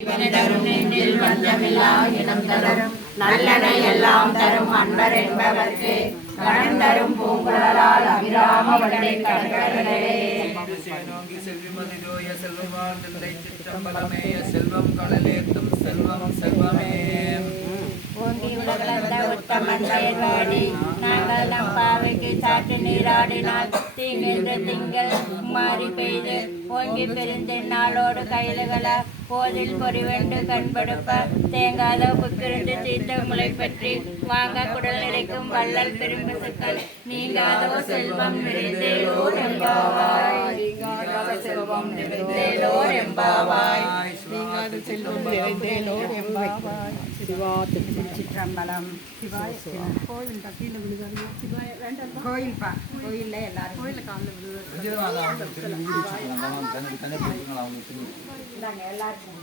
தரும் நெஞ்சில் வஞ்சமில்லா இனம் தரும் நல்லன எல்லாம் தரும் அன்பர் என்பவர்க்கு கணம் தரும் பூங்குழலால் அபிராம வண்டை கடற்கடலே செல்விமதிரோய செல்வமால் தில்லை சிற்றம்பலமேய செல்வம் கடலேத்தும் செல்வம் செல்வமே ஓங்கி உலகளந்த உத்தமன் பெயர்வாடி நாங்கள் நம் பாவைக்கு சாற்று நீராடினால் தீங்கென்று திங்கள் மாறி பெய்து ஓங்கி பெருந்தென்னாளோடு கையிலுகள போதில் பொறிவெண்டு கண்படுப்ப தேங்காத புக்கிருந்து தீர்த்த முளை பற்றி வாங்க குடல் நிறைக்கும் வள்ளல் பெரும்பசுக்கள் நீங்காதோ செல்வம் நிறைந்தேலோர் எம்பாவாய் செல்வம் நிறைந்தேலோர் எம்பாவாய் செல்வம் நிறைந்தேலோர் எம்பாவாய் சிற்றம்பலம் கோயில் கீழே விழுதாரு கோயில்ப்பா கோயில்ல எல்லாரும் கோயில காலில் விழுது எல்லாருக்கும்